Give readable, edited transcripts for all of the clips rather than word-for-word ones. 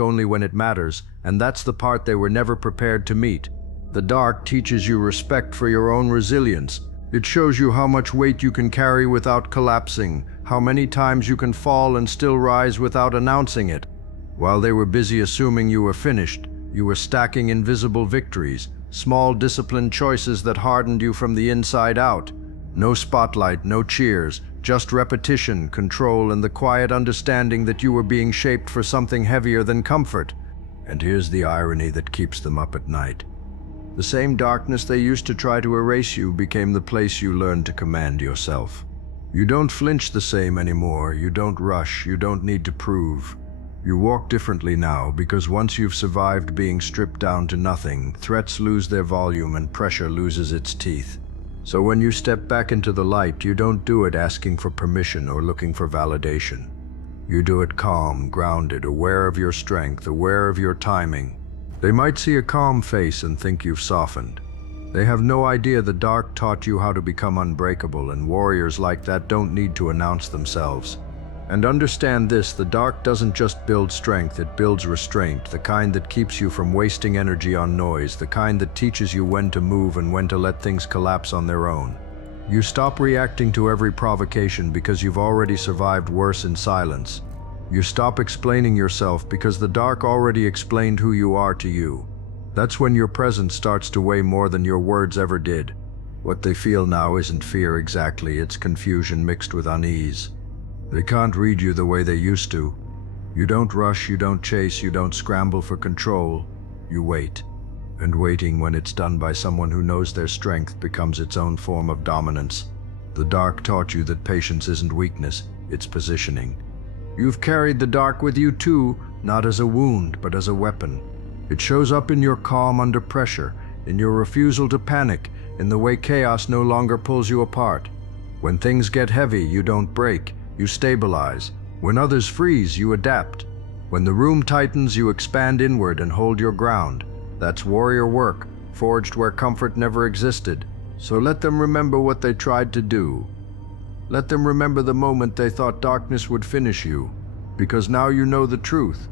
only when it matters, and that's the part they were never prepared to meet. The dark teaches you respect for your own resilience. It shows you how much weight you can carry without collapsing, how many times you can fall and still rise without announcing it. While they were busy assuming you were finished, you were stacking invisible victories, small disciplined choices that hardened you from the inside out. No spotlight, no cheers, just repetition, control, and the quiet understanding that you were being shaped for something heavier than comfort. And here's the irony that keeps them up at night. The same darkness they used to try to erase you became the place you learned to command yourself. You don't flinch the same anymore, you don't rush, you don't need to prove. You walk differently now because once you've survived being stripped down to nothing, threats lose their volume and pressure loses its teeth. So when you step back into the light, you don't do it asking for permission or looking for validation. You do it calm, grounded, aware of your strength, aware of your timing. They might see a calm face and think you've softened. They have no idea the dark taught you how to become unbreakable, and warriors like that don't need to announce themselves. And understand this, the dark doesn't just build strength, it builds restraint, the kind that keeps you from wasting energy on noise, the kind that teaches you when to move and when to let things collapse on their own. You stop reacting to every provocation because you've already survived worse in silence. You stop explaining yourself because the dark already explained who you are to you. That's when your presence starts to weigh more than your words ever did. What they feel now isn't fear exactly, it's confusion mixed with unease. They can't read you the way they used to. You don't rush, you don't chase, you don't scramble for control. You wait. And waiting, when it's done by someone who knows their strength, becomes its own form of dominance. The dark taught you that patience isn't weakness, it's positioning. You've carried the dark with you too, not as a wound, but as a weapon. It shows up in your calm under pressure, in your refusal to panic, in the way chaos no longer pulls you apart. When things get heavy, you don't break, you stabilize. When others freeze, you adapt. When the room tightens, you expand inward and hold your ground. That's warrior work, forged where comfort never existed. So let them remember what they tried to do. Let them remember the moment they thought darkness would finish you, because now you know the truth.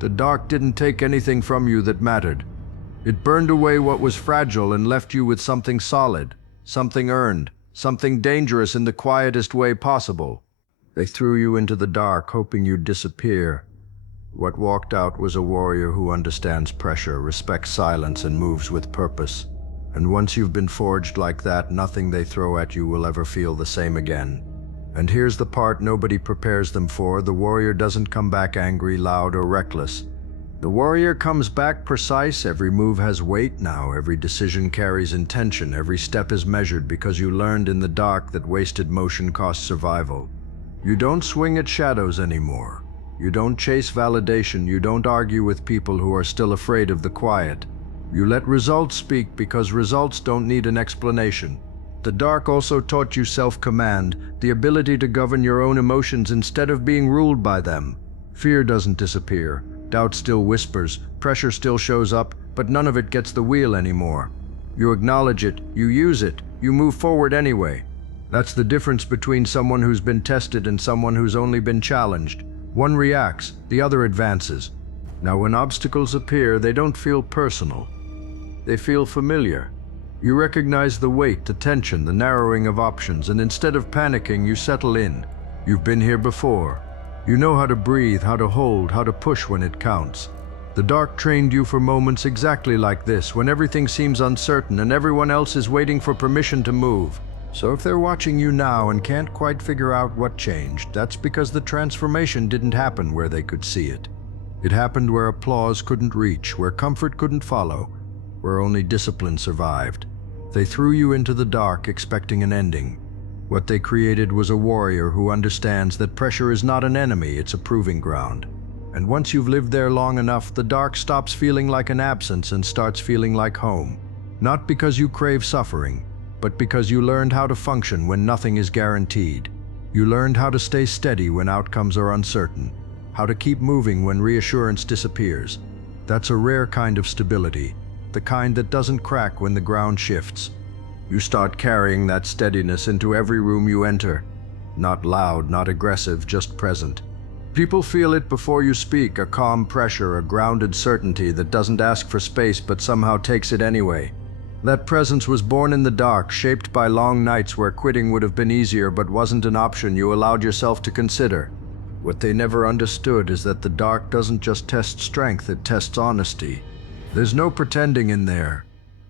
The dark didn't take anything from you that mattered. It burned away what was fragile and left you with something solid, something earned, something dangerous in the quietest way possible. They threw you into the dark, hoping you'd disappear. What walked out was a warrior who understands pressure, respects silence, and moves with purpose. And once you've been forged like that, nothing they throw at you will ever feel the same again. And here's the part nobody prepares them for: the warrior doesn't come back angry, loud, or reckless. The warrior comes back precise. Every move has weight now, every decision carries intention, every step is measured, because you learned in the dark that wasted motion costs survival. You don't swing at shadows anymore. You don't chase validation, you don't argue with people who are still afraid of the quiet. You let results speak because results don't need an explanation. The dark also taught you self-command, the ability to govern your own emotions instead of being ruled by them. Fear doesn't disappear, doubt still whispers, pressure still shows up, but none of it gets the wheel anymore. You acknowledge it, you use it, you move forward anyway. That's the difference between someone who's been tested and someone who's only been challenged. One reacts, the other advances. Now when obstacles appear, they don't feel personal. They feel familiar. You recognize the weight, the tension, the narrowing of options, and instead of panicking, you settle in. You've been here before. You know how to breathe, how to hold, how to push when it counts. The dark trained you for moments exactly like this, when everything seems uncertain and everyone else is waiting for permission to move. So if they're watching you now and can't quite figure out what changed, that's because the transformation didn't happen where they could see it. It happened where applause couldn't reach, where comfort couldn't follow, where only discipline survived. They threw you into the dark expecting an ending. What they created was a warrior who understands that pressure is not an enemy, it's a proving ground. And once you've lived there long enough, the dark stops feeling like an absence and starts feeling like home. Not because you crave suffering, but because you learned how to function when nothing is guaranteed. You learned how to stay steady when outcomes are uncertain, how to keep moving when reassurance disappears. That's a rare kind of stability, the kind that doesn't crack when the ground shifts. You start carrying that steadiness into every room you enter. Not loud, not aggressive, just present. People feel it before you speak, a calm pressure, a grounded certainty that doesn't ask for space but somehow takes it anyway. That presence was born in the dark, shaped by long nights where quitting would have been easier but wasn't an option you allowed yourself to consider. What they never understood is that the dark doesn't just test strength, it tests honesty. There's no pretending in there.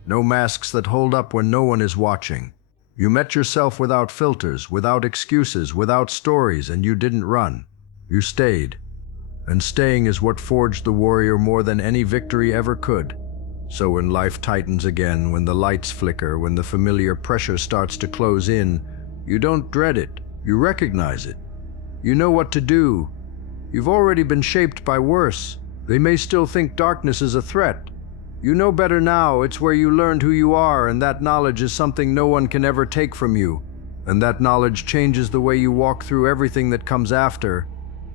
No masks that hold up when no one is watching. You met yourself without filters, without excuses, without stories, and you didn't run. You stayed. And staying is what forged the warrior more than any victory ever could. So when life tightens again, when the lights flicker, when the familiar pressure starts to close in, you don't dread it, you recognize it. You know what to do. You've already been shaped by worse. They may still think darkness is a threat. You know better now. It's where you learned who you are, and that knowledge is something no one can ever take from you. And that knowledge changes the way you walk through everything that comes after.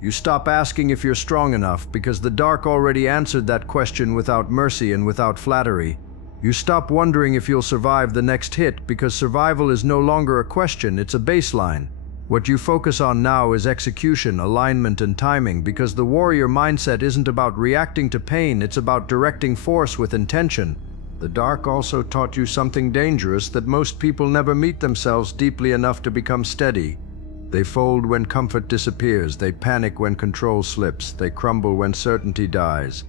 You stop asking if you're strong enough, because the dark already answered that question without mercy and without flattery. You stop wondering if you'll survive the next hit, because survival is no longer a question, it's a baseline. What you focus on now is execution, alignment, and timing, because the warrior mindset isn't about reacting to pain, it's about directing force with intention. The dark also taught you something dangerous, that most people never meet themselves deeply enough to become steady. They fold when comfort disappears, they panic when control slips, they crumble when certainty dies.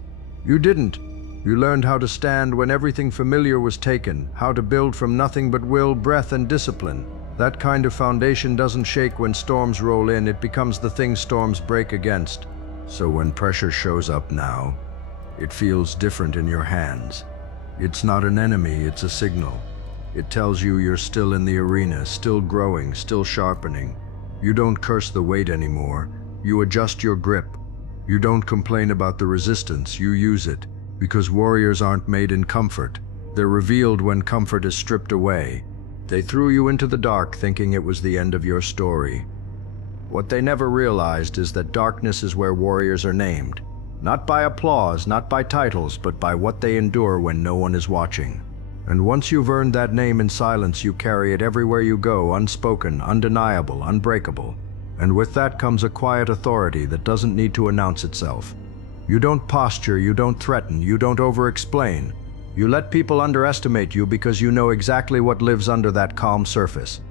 You didn't. You learned how to stand when everything familiar was taken, how to build from nothing but will, breath, and discipline. That kind of foundation doesn't shake when storms roll in, it becomes the thing storms break against. So when pressure shows up now, it feels different in your hands. It's not an enemy, it's a signal. It tells you you're still in the arena, still growing, still sharpening. You don't curse the weight anymore, you adjust your grip. You don't complain about the resistance, you use it. Because warriors aren't made in comfort. They're revealed when comfort is stripped away. They threw you into the dark thinking it was the end of your story. What they never realized is that darkness is where warriors are named. Not by applause, not by titles, but by what they endure when no one is watching. And once you've earned that name in silence, you carry it everywhere you go, unspoken, undeniable, unbreakable. And with that comes a quiet authority that doesn't need to announce itself. You don't posture, you don't threaten, you don't over-explain. You let people underestimate you because you know exactly what lives under that calm surface.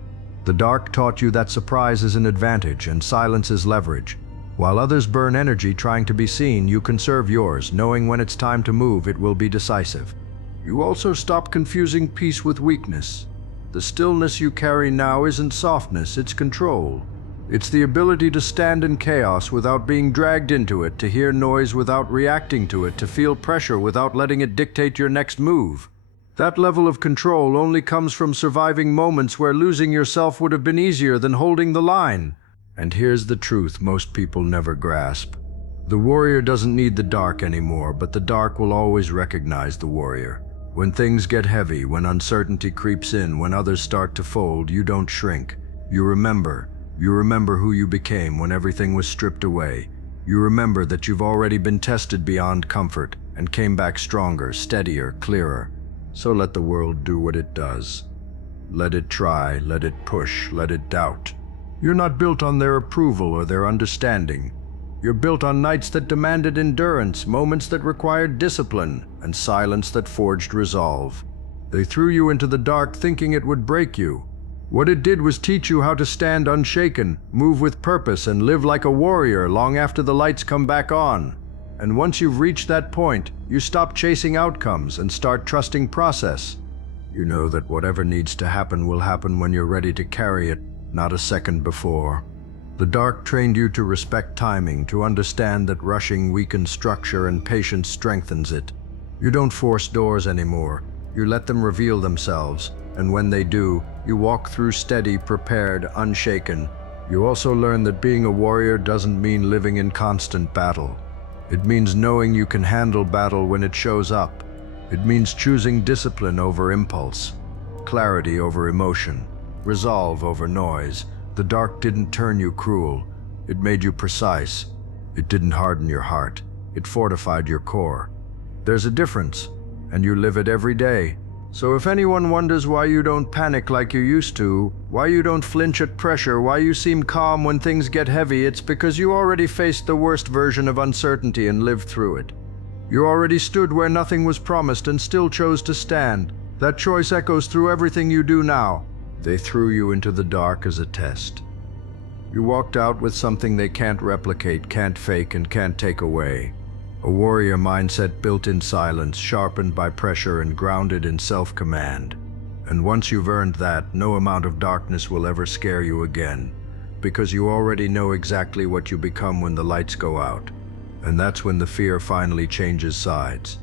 The dark taught you that surprise is an advantage and silence is leverage. While others burn energy trying to be seen, you conserve yours, knowing when it's time to move, it will be decisive. You also stop confusing peace with weakness. The stillness you carry now isn't softness, it's control. It's the ability to stand in chaos without being dragged into it, to hear noise without reacting to it, to feel pressure without letting it dictate your next move. That level of control only comes from surviving moments where losing yourself would have been easier than holding the line. And here's the truth most people never grasp. The warrior doesn't need the dark anymore, but the dark will always recognize the warrior. When things get heavy, when uncertainty creeps in, when others start to fold, you don't shrink. You remember. You remember who you became when everything was stripped away. You remember that you've already been tested beyond comfort and came back stronger, steadier, clearer. So let the world do what it does. Let it try, let it push, let it doubt. You're not built on their approval or their understanding. You're built on nights that demanded endurance, moments that required discipline, and silence that forged resolve. They threw you into the dark thinking it would break you. What it did was teach you how to stand unshaken, move with purpose, and live like a warrior long after the lights come back on. And once you've reached that point, you stop chasing outcomes and start trusting process. You know that whatever needs to happen will happen when you're ready to carry it, not a second before. The dark trained you to respect timing, to understand that rushing weakens structure and patience strengthens it. You don't force doors anymore. You let them reveal themselves. And when they do, you walk through steady, prepared, unshaken. You also learn that being a warrior doesn't mean living in constant battle. It means knowing you can handle battle when it shows up. It means choosing discipline over impulse, clarity over emotion, resolve over noise. The dark didn't turn you cruel. It made you precise. It didn't harden your heart. It fortified your core. There's a difference, and you live it every day. So if anyone wonders why you don't panic like you used to, why you don't flinch at pressure, why you seem calm when things get heavy, it's because you already faced the worst version of uncertainty and lived through it. You already stood where nothing was promised and still chose to stand. That choice echoes through everything you do now. They threw you into the dark as a test. You walked out with something they can't replicate, can't fake, and can't take away. A warrior mindset built in silence, sharpened by pressure and grounded in self-command. And once you've earned that, no amount of darkness will ever scare you again, because you already know exactly what you become when the lights go out. And that's when the fear finally changes sides.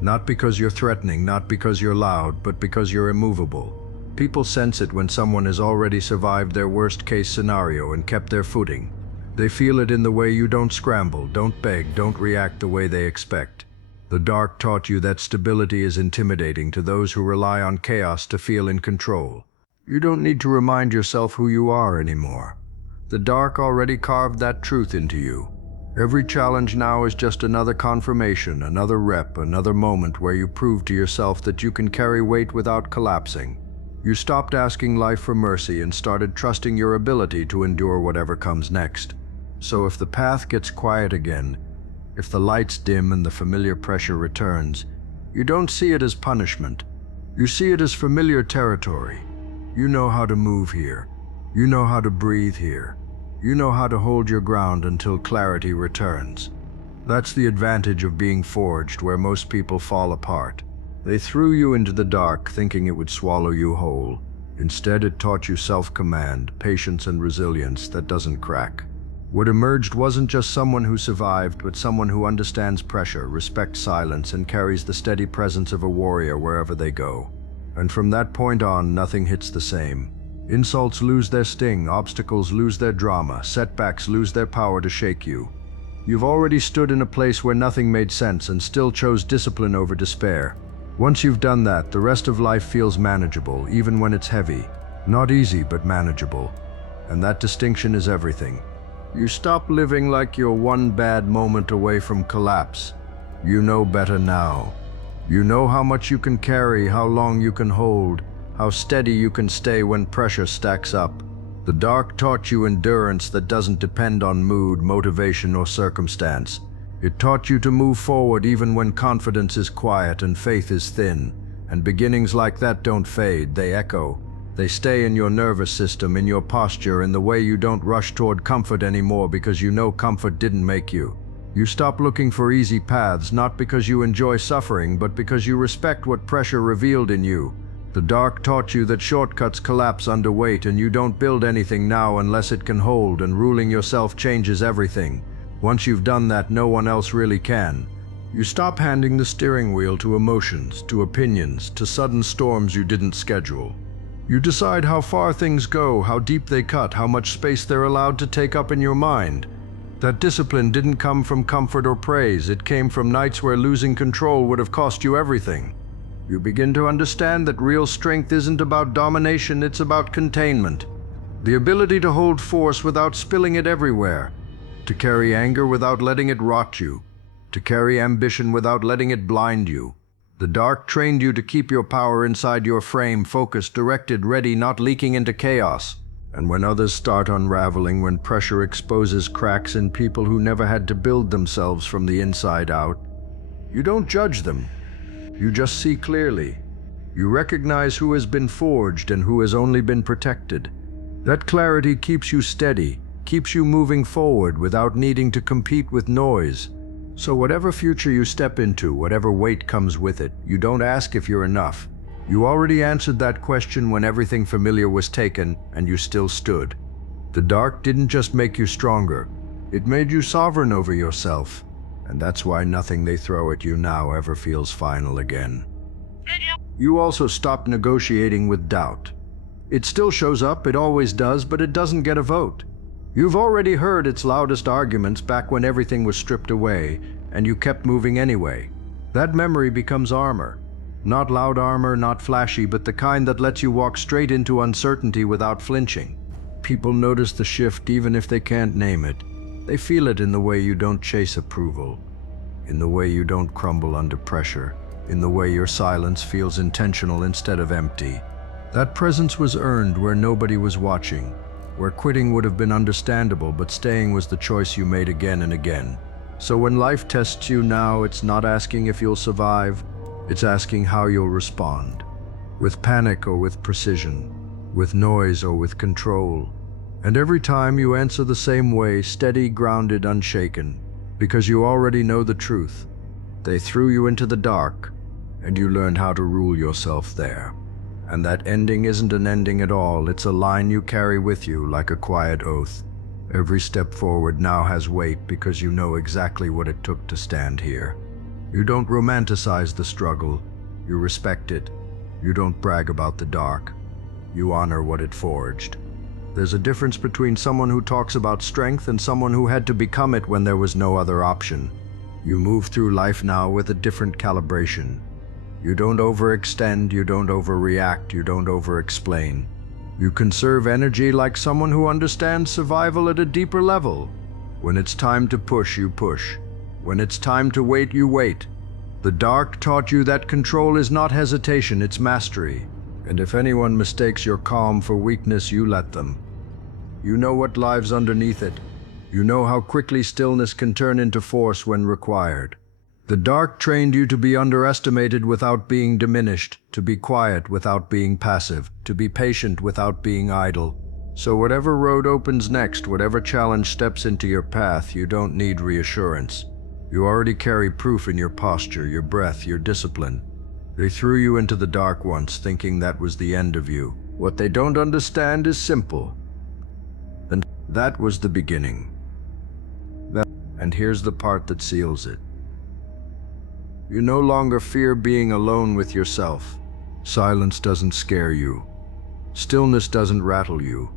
Not because you're threatening, not because you're loud, but because you're immovable. People sense it when someone has already survived their worst-case scenario and kept their footing. They feel it in the way you don't scramble, don't beg, don't react the way they expect. The dark taught you that stability is intimidating to those who rely on chaos to feel in control. You don't need to remind yourself who you are anymore. The dark already carved that truth into you. Every challenge now is just another confirmation, another rep, another moment where you prove to yourself that you can carry weight without collapsing. You stopped asking life for mercy and started trusting your ability to endure whatever comes next. So if the path gets quiet again, if the lights dim and the familiar pressure returns, you don't see it as punishment. You see it as familiar territory. You know how to move here. You know how to breathe here. You know how to hold your ground until clarity returns. That's the advantage of being forged where most people fall apart. They threw you into the dark thinking it would swallow you whole. Instead, it taught you self-command, patience, and resilience that doesn't crack. What emerged wasn't just someone who survived, but someone who understands pressure, respects silence, and carries the steady presence of a warrior wherever they go. And from that point on, nothing hits the same. Insults lose their sting, obstacles lose their drama, setbacks lose their power to shake you. You've already stood in a place where nothing made sense and still chose discipline over despair. Once you've done that, the rest of life feels manageable, even when it's heavy. Not easy, but manageable. And that distinction is everything. You stop living like you're one bad moment away from collapse. You know better now. You know how much you can carry, how long you can hold, how steady you can stay when pressure stacks up. The dark taught you endurance that doesn't depend on mood, motivation, or circumstance. It taught you to move forward even when confidence is quiet and faith is thin. And beginnings like that don't fade, they echo. They stay in your nervous system, in your posture, in the way you don't rush toward comfort anymore because you know comfort didn't make you. You stop looking for easy paths, not because you enjoy suffering, but because you respect what pressure revealed in you. The dark taught you that shortcuts collapse under weight and you don't build anything now unless it can hold, and ruling yourself changes everything. Once you've done that, no one else really can. You stop handing the steering wheel to emotions, to opinions, to sudden storms you didn't schedule. You decide how far things go, how deep they cut, how much space they're allowed to take up in your mind. That discipline didn't come from comfort or praise, it came from nights where losing control would have cost you everything. You begin to understand that real strength isn't about domination, it's about containment. The ability to hold force without spilling it everywhere. To carry anger without letting it rot you. To carry ambition without letting it blind you. The dark trained you to keep your power inside your frame, focused, directed, ready, not leaking into chaos. And when others start unraveling, when pressure exposes cracks in people who never had to build themselves from the inside out, you don't judge them. You just see clearly. You recognize who has been forged and who has only been protected. That clarity keeps you steady, keeps you moving forward without needing to compete with noise. So whatever future you step into, whatever weight comes with it, you don't ask if you're enough. You already answered that question when everything familiar was taken and you still stood. The dark didn't just make you stronger, it made you sovereign over yourself. And that's why nothing they throw at you now ever feels final again. You also stopped negotiating with doubt. It still shows up, it always does, but it doesn't get a vote. You've already heard its loudest arguments back when everything was stripped away, and you kept moving anyway. That memory becomes armor. Not loud armor, not flashy, but the kind that lets you walk straight into uncertainty without flinching. People notice the shift even if they can't name it. They feel it in the way you don't chase approval, in the way you don't crumble under pressure, in the way your silence feels intentional instead of empty. That presence was earned where nobody was watching, where quitting would have been understandable, but staying was the choice you made again and again. So when life tests you now, it's not asking if you'll survive, it's asking how you'll respond. With panic or with precision, with noise or with control. And every time you answer the same way, steady, grounded, unshaken, because you already know the truth. They threw you into the dark, and you learned how to rule yourself there. And that ending isn't an ending at all, it's a line you carry with you like a quiet oath. Every step forward now has weight because you know exactly what it took to stand here. You don't romanticize the struggle, you respect it. You don't brag about the dark, you honor what it forged. There's a difference between someone who talks about strength and someone who had to become it when there was no other option. You move through life now with a different calibration. You don't overextend, you don't overreact, you don't overexplain. You conserve energy like someone who understands survival at a deeper level. When it's time to push, you push. When it's time to wait, you wait. The dark taught you that control is not hesitation, it's mastery. And if anyone mistakes your calm for weakness, you let them. You know what lies underneath it. You know how quickly stillness can turn into force when required. The dark trained you to be underestimated without being diminished, to be quiet without being passive, to be patient without being idle. So whatever road opens next, whatever challenge steps into your path, you don't need reassurance. You already carry proof in your posture, your breath, your discipline. They threw you into the dark once, thinking that was the end of you. What they don't understand is simple. And that was the beginning. And here's the part that seals it. You no longer fear being alone with yourself. Silence doesn't scare you. Stillness doesn't rattle you.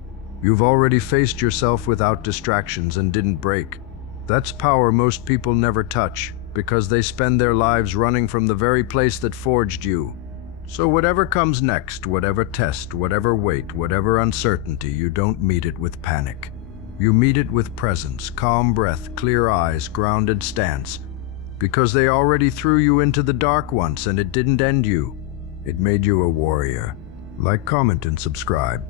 You've already faced yourself without distractions and didn't break. That's power most people never touch, because they spend their lives running from the very place that forged you. So whatever comes next, whatever test, whatever weight, whatever uncertainty, you don't meet it with panic. You meet it with presence, calm breath, clear eyes, grounded stance. Because they already threw you into the dark once and it didn't end you. It made you a warrior. Like, comment, and subscribe.